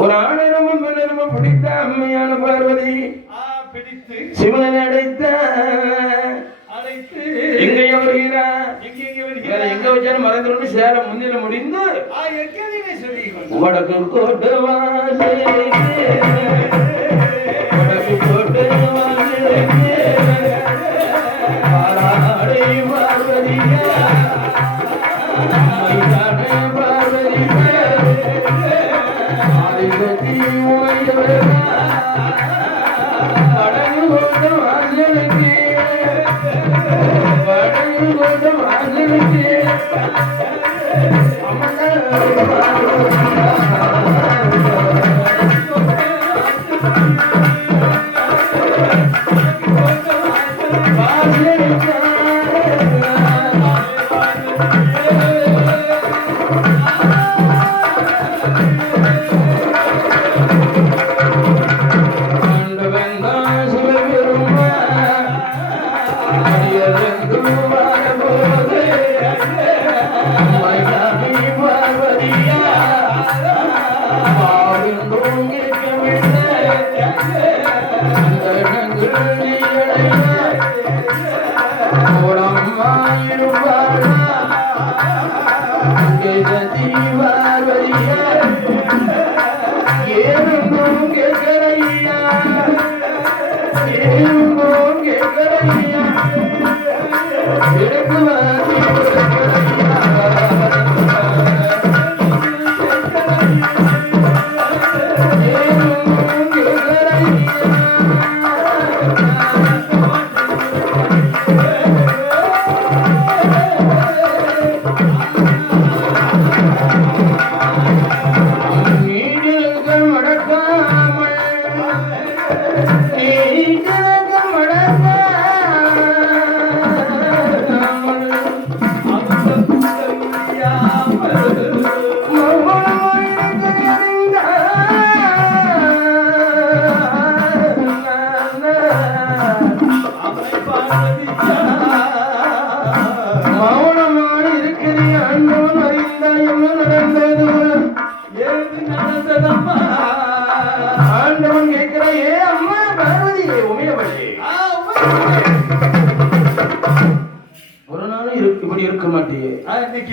ஒரு ஆணினமும் பெண்ணினமும் பிடித்த அம்மையான பார்வதி சிவனை அடைத்து எங்க வருகிறார் எங்க வச்சாலும் மறந்துடும் சேர முன்னில முடிந்து வடக்கு கோட்டு வடக்கு கோட்டு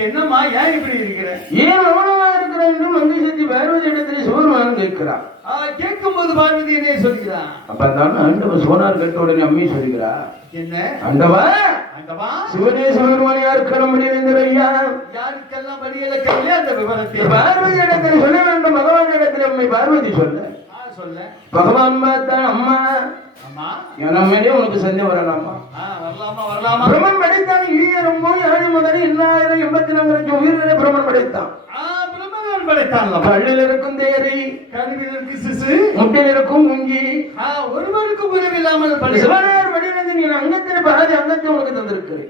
என்னமா ஏன் இப்படி இருக்கிற? ஏன் அவனவா இருக்கிறான் மங்கை சக்தி பார்வதி இடத்துல சோர்வான் கேட்கிறான். கேட்கும் போது பார்வதி என்ன சொல்கிறான்? அப்பதான் ஆண்டவன் சோனார் கேட்ட உடனே அம்மி சொல்கிறா, என்ன ஆண்டவா ஆண்டவா சிவனே சிவபெருமான் யாருக்கெல்லாம் முடியலையா? யாருக்கெல்லாம் முடியலையா? அந்த விவரத்தை பார்வதி இடத்துல சொல்ல வேண்டும். பகவான் இடத்துல அம்மை பார்வதி சொல்ல சொல்ல பகவான் பார்த்தா அம்மா மேலே உனக்கு சந்தேகம் வரலாமா? பிரம்மன் படைத்தான். ஈயரும் போய் ஆடி முதல் 1084 உயிரிலே பிரம்மன் படைத்தான். பள்ளியில் இருக்கும் தேரை, கருவில் இருக்கும் சிசு, முட்டையில் இருக்கும் முங்கி, ஒருவருக்கும் உறவில்லாமல் சிவனார் வடிவத்தில் நீ அங்கத்தில் பாதி அங்கத்தை உனக்கு தந்திருக்கிறேன்.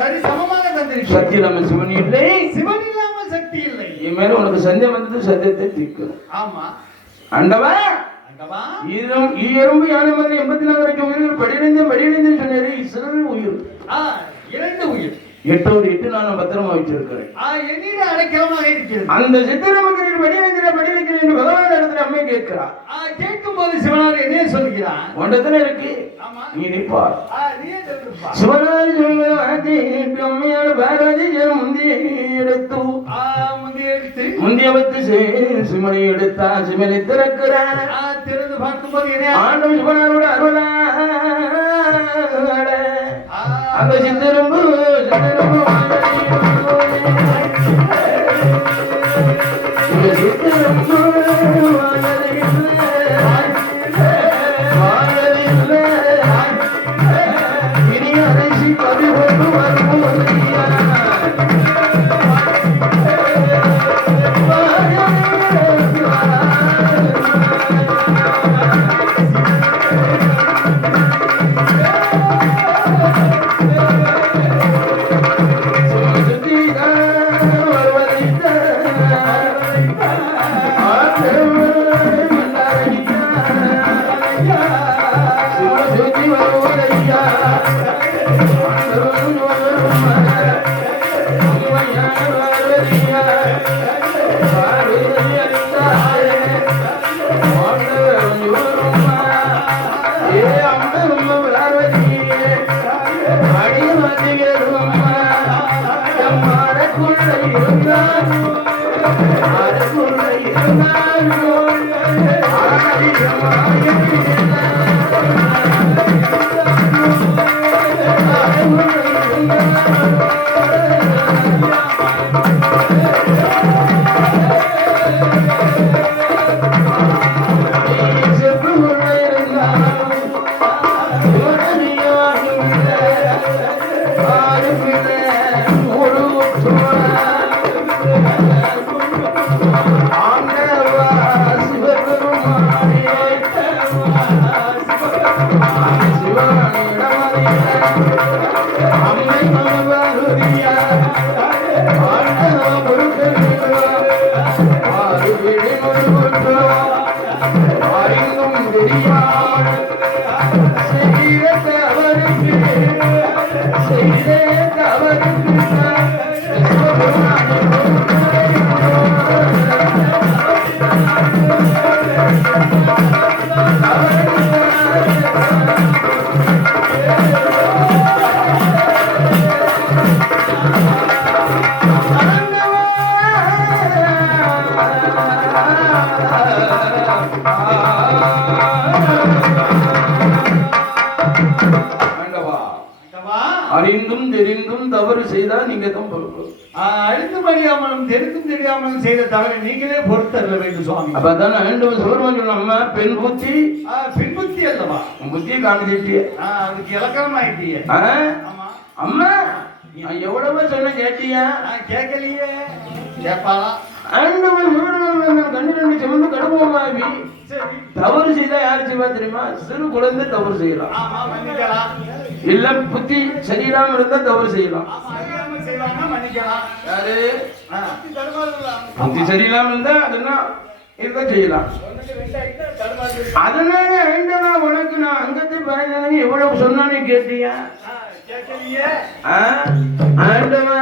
சரி சமமாக தந்திருக்கிறேன். சக்தி இல்லாமல் சிவன் இல்லை, சிவன் இல்லாமல் சக்தி இல்லை. என் மேல உனக்கு சந்தேகம் வந்தது, சத்தியத்தை தீர்க்கும். ஆமா ஆண்டவா ஈயரும் யானை முதல் 84 உயிர்கள் படியடைந்து சொன்னாரு. இஸ்ரவேல் உயிர் 2 உயிர் 8 நான் பத்திரமா வச்சிருக்கிறேன். அந்த சித்திரமகரின் படியடைக்கிறேன் என்று பகவான் இடத்துல அம்மை கேட்கிறார். கேட்கும் போது சிவனார் என்ன சொல்கிறான்? ஒன்றத்துல இருக்கு, நீ நிற்பார். சிவனார் அம்மையான பாரதி முந்திய பத்து சிமனை எடுத்தா சிமனை திறக்கிறார். திறந்து பார்க்கும்போது ஆண்டவன் சிவனாரோட அருளா அந்த சித்திரம்பு இனி அரிசி பதிவோடு வருவோம். வருவது அறிந்தும் தெரிந்தும் தவறு செய்தா நீங்க தான் பொறுப்பு. அறிந்தும் அறியாமலும் தெரிந்தும் தெரியாமலும் செய்த தவறை நீங்களே பொறுத்தருள வேண்டும் சுவாமி. அப்பதான் ஆண்டவன் சொல்றோம் நம்ம பெண் புத்தி பெண் புத்தி அல்லவா புத்தியை காமிச்சிட்டியே அதுக்கு இலக்கணம் ஆயிட்டியே. அம்மா நான் எவ்வளவோ சொன்ன கேட்டியா? கேட்கலையே. கேட்பாளா? ஆண்டவன் கண்ணு ரெண்டு சிவந்து கடுமையாவி தவறு செய்தா யாரு செய்வா தெரியுமா? சிறு குழந்தை தவறு செய்யலாம், இல்ல புத்தி சரியில்லாம இருந்தா தவறு செய்யலாம். யாரு புத்தி சரியில்லாம இருந்தா அதெல்லாம் இதுதான் செய்யலாம். அதனால ஆண்டவா உனக்கு நான் அங்கத்தை பயந்தானே எவ்வளவு சொன்னானே கேட்டியா? ஆண்டவா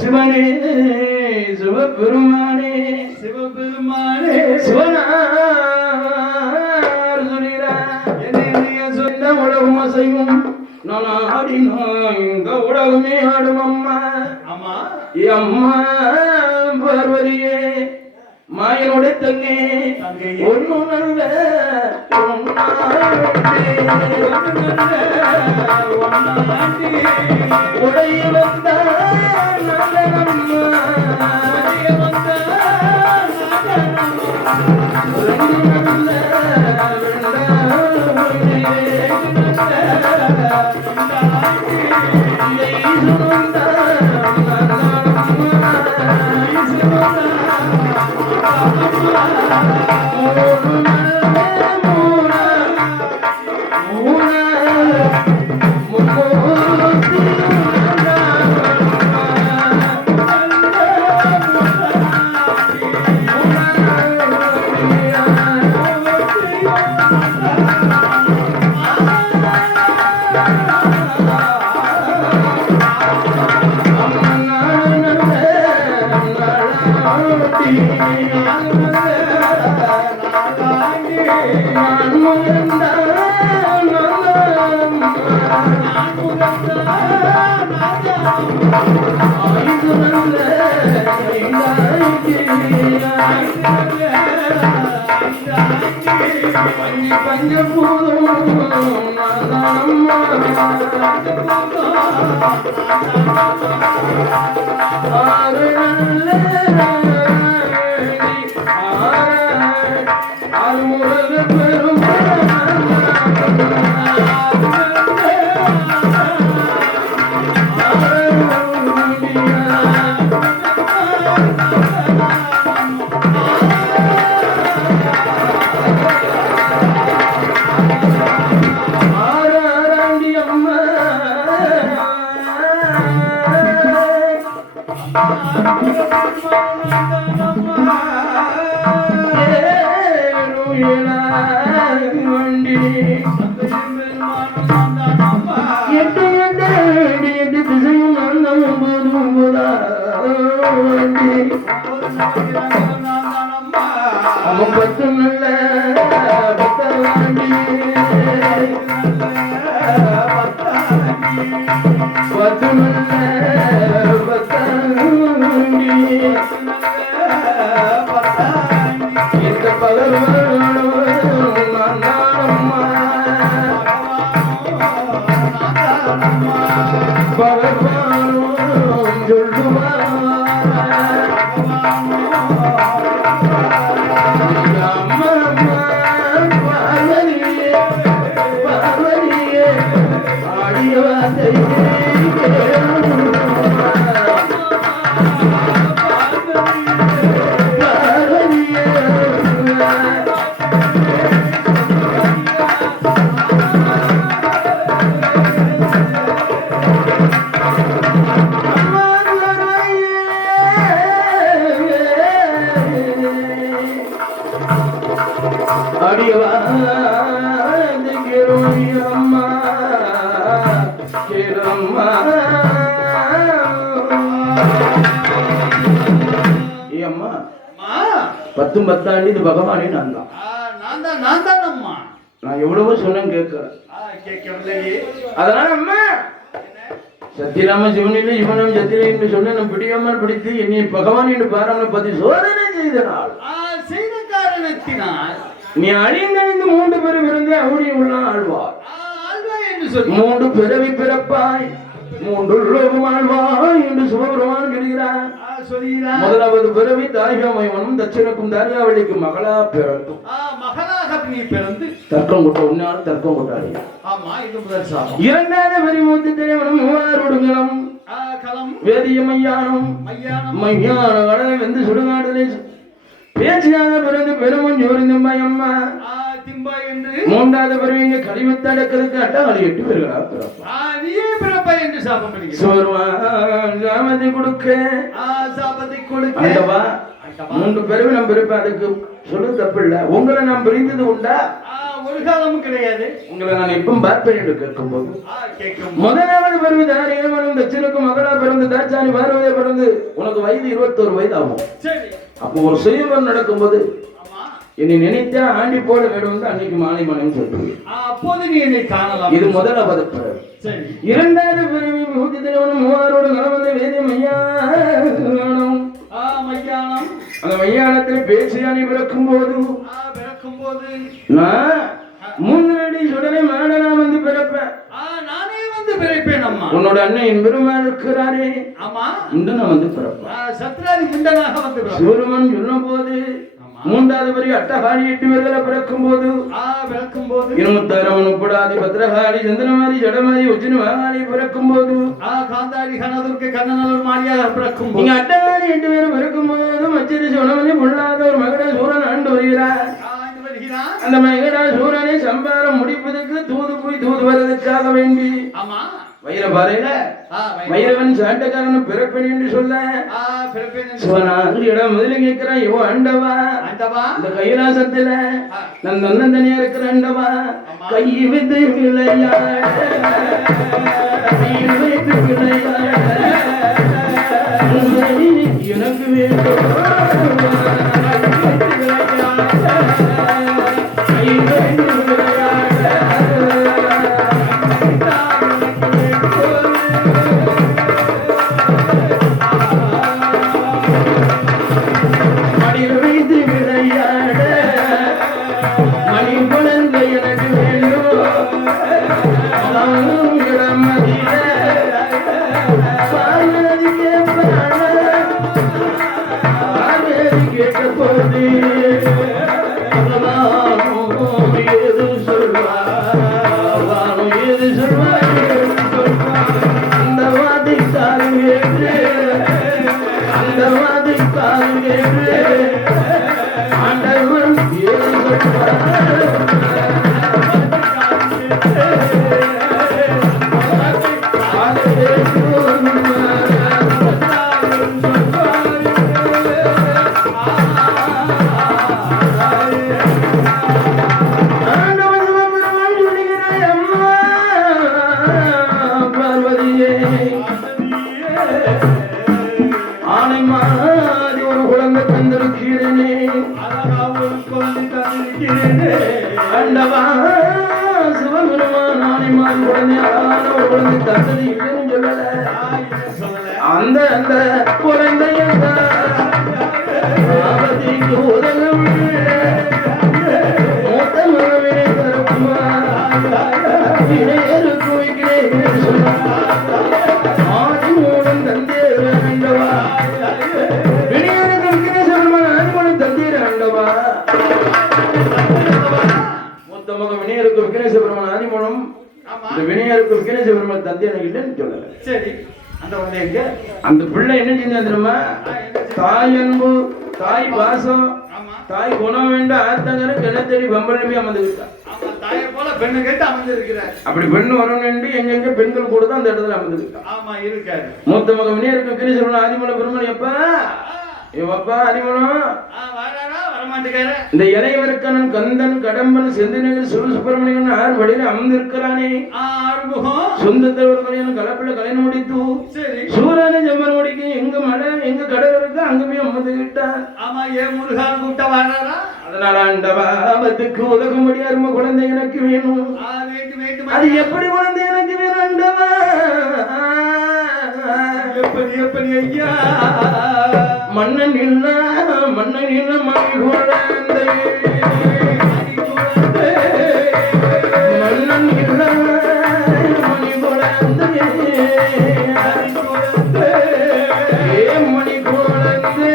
சிவனே சிவபெருமானே சிவபெருமானே சிவனார் சொன்ன உலகம் அசையும் நான் ஆடினா இந்த உலகமே ஆடும் அம்மா. அம்மா பார்வதியே மாயனுடைய தங்கே ஒன்னு நல்ல உடைய வந்த இந்த பகவானும் நான் தானம்மா பகவானும் சொல்லுவார் அம்மா பார்வதியே பார்வதியே ஆடிய வார்த்தையே அம்மா பத்தும் பத்தாண்டு இது பகவானே நான் தான். நான் எவ்வளவோ சொன்னேன் கேட்கிறேன். அதனால அம்மா சத்தியராம சிவனிலே இவனும் சத்திரை என்று சொன்ன நம் பிடியாமல் பிடித்து என்னை பகவான் என்று பாராம பத்தி சோதனை செய்தனால் செய்த காரணத்தினால் நீ அழிந்தழிந்து 3 பேரும் இருந்து அவடி உள்ள ஆழ்வார் என்று சொல்லி 3 பிறவி பிறப்பாய் 3 லோகம் ஆழ்வாய் என்று சிவபெருமான் சொல்கிறார். முதலாவது பிறவி தாய்காமயவனும் தட்சிணக்கும் தாரியாவளிக்கும் மகளா பிறக்கும். மகளாக நீ பிறந்து தர்க்கம் கொட்ட உன்னால் தர்க்கம் கொட்டாடி. ஆமா இது முதல் சாபம். இரண்டாவது பரிமூர்த்தி தேவனும் மூவாரோடுங்களும் களம் வேதிய மையானம் மையான கடலை வெந்து சுடுகாடலை பேச்சியாக பிறந்து பெருமன் ஜோரிந்தம்மா அம்மா திம்பா என்று மூன்றாவது பிறகு இங்க கழிவுத்தடக்கிறதுக்கு அட்டாளி 8 பேர்களா பிறப்பா நீயே பிறப்பா என்று சாபம் பண்ணுகிறேன். சாபத்தை கொடுக்க சாபத்தை கொடுக்க ஆண்டவா 3 பேரும் நம்ம பிறப்ப அதுக்கு சொல்லு தப்பு இல்ல. உங்களை நான் பிரிந்தது உண்டா? ஒரு காலமும் கிடையாது. உங்களை நான் எப்பவும் பார்ப்பேன் என்று கேட்கும் போது முதலாவது பிறகு தாரியவனும் தட்சிணுக்கும் மகளா பிறந்து தாச்சானி பார்வதியா பிறந்து உனக்கு வயது 21 வயது ஆகும். அப்போ ஒரு சுயம்பரம் நடக்கும்போது என்னை நினைத்தா ஆண்டி போல வேண்டும் அன்னைக்கு மாலை மனம் சொல்றேன். அப்போது நீ என்னை காணலாம். இது முதலாவது பிறகு. இரண்டாவது பிறவி மூர்த்தி தேவனும் மூவாரோடு நலவந்த வேதிய மையானம் அந்த மையானத்தில் பேசியானி பிறக்கும் போது நான் 3 அடி சுடலை மாடனா வந்து பிறப்பேன். நானே வந்து பிறப்பேன். அம்மா உன்னோட அண்ணன் பெருமாள் இருக்கிறாரே ஆமா முண்டனா வந்து பிறப்பேன். சத்ராதி முண்டனாக வந்து சூரியன் சொல்லும் போது மூன்றாவது வரி அட்டகாடி 8 பேர்களை பிறக்கும் போது இருமுத்தாரம் உட்படாதி பத்திரகாடி சந்தனமாரி ஜடமாரி உச்சினு வாகாடி பிறக்கும் போது காந்தாடி கனதுர்க்கு கண்ணனூர் மாரியாக பிறக்கும் போது நீங்க அட்டகாடி 8 பேரும் பிறக்கும் போது மச்சரி சொனமணி பொல்லாத ஒரு மகட சூரன் ஆண்டு வருகிறார். அந்த மகட சூரனை சம்பாரம் முடிப்பதற்கு தூது போய் தூது வருவதற்காக வேண்டி வைரபாறையில வைரவன் சாண்டக்காரன் பிறப்பேன் என்று சொல்ல சிவனாகிரியிடம் முதல்ல கேட்கிறான் இவன் ஆண்டவா இந்த கைலாசத்துல நான் தன்னந்தனியா இருக்கிற ஆண்டவா கை வைத்து விளையாட கை வைத்து விளையாட எனக்கு வேண்டும் கை வைத்து விளையாட அந்த குழந்தை சந்தேகம் இல்லைன்னு சொல்லல. சரி, அந்த குழந்தை எங்க? அந்த பிள்ளை என்ன செஞ்சா தெரியுமா? தாய் அன்பு, தாய் பாசம், தாய் குணம் வேண்டாம் ஆத்தங்கர கிணத்தடி பம்பரமே அமர்ந்துக்கிட்டான். தாயை போல பெண்ணு கேட்டு அமர்ந்திருக்கிறார். அப்படி பெண்ணு வரணும் எங்கெங்க பெண்கள் கூட தான் அந்த இடத்துல அமர்ந்துக்கிட்டான். ஆமா, இருக்காரு. மூத்த மகனே இருக்கு கிரீஸ்வரன் ஆதிமலை பெருமணி எப்பா இவப்பா அறிமணம் வரமாட்டேங்காரு. இந்த இளையவர்க்கணன் கந்தன் கடம்பன் செந்தினகர் சிவசுப்பிரமணியன் ஆறு வழியில அமர்ந்திருக்கிறானே. சொந்தத்தில் ஒரு கல்யாணம் கலப்பில கல்யாணம் முடித்து சூரியனை ஜம்மன் முடிக்கு எங்க மழை எங்க கடல் இருக்கு அங்கமே அமர்ந்துகிட்டான். ஆமா, ஏன் முருகான் கூப்பிட்ட வராரா? அதனால ஆண்டவாபத்துக்கு உதகும்படி அரும குழந்தை எனக்கு வேணும். அது எப்படி குழந்தை எனக்கு வேணும் ஆண்டவா? எப்படி எப்படி ஐயா? மன்னன் இல்ல மணி குழந்தை மன்னன் இல்ல மணி குழந்தை மணி குழந்தை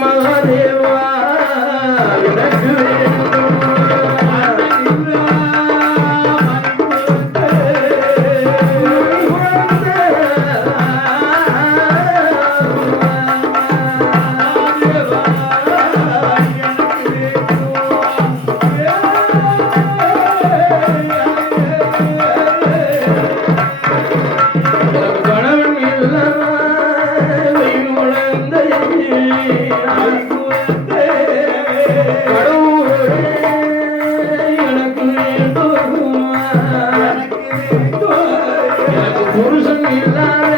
மகாதேவா எனக்கு புருஷன் இல்லாத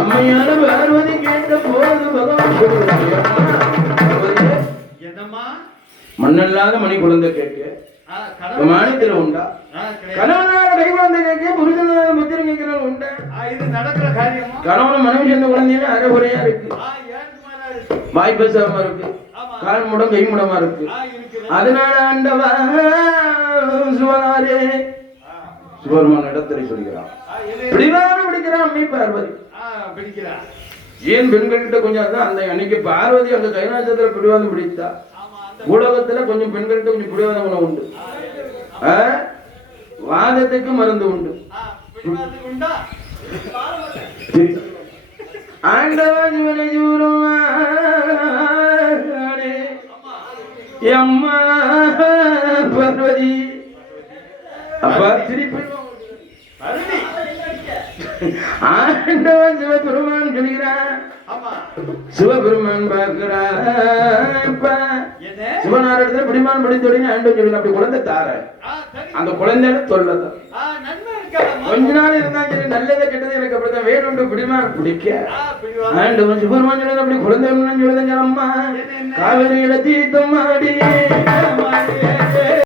அம்மையான பார்வதி கேட்ட போது மண்ணல்லாத மணி குழந்தை கேட்க மாநிலத்தில் உண்டா? கணவனால கை குழந்தை கேட்க புரிதனால முத்திரம் கேட்கிறான் உண்டா? இது நடக்கிற காரியமா? கணவன் மனைவி சேர்ந்த குழந்தைங்க அரைகுறையா இருக்கு, வாய்ப்பேசாம இருக்கு, கால் முடம் கை முடமா இருக்கு. அதனால ஆண்டவா சுவனாரே சுவர்மான இடத்திலே சொல்கிறான் பிடிக்கிறான் அம்மை பார்வதி பிடிக்கிறான். ஏன் பெண்கள்கிட்ட கொஞ்சம் அதான் அந்த அன்னைக்கு பார்வதி அந்த கைலாசத்துல பிடிவாதம் பிடித்தா, உலகத்துல கொஞ்சம் பெண்கள்கிட்ட கொஞ்சம் பிடிவாதம் குணம் உண்டு, வாதத்துக்கு மருந்து உண்டு. ஆண்டவா ஜீவனை ஜூருமானே அம்மா பார்வதி அப்பா திருப்பி ஆண்டவன் சிவபெருமான் சொல்கிறான். சிவபெருமான் பார்க்கிறான் சிவனாரிடத்துல பிடிமான் படித்தோடனே ஆண்டவன் சொல்கிறான் அப்படி குழந்தை தார அந்த குழந்தைய தொல்லதான் கொஞ்ச நாள் இருந்தா சரி நல்லதை கெட்டது எனக்கு அப்படித்தான் வேணும்னு பிடிமான் பிடிக்க ஆண்டவன் சிவபெருமான் சொல்றது அப்படி குழந்தை சொல்லுதுங்க அம்மா காவிரியில தீர்த்தம் மாடி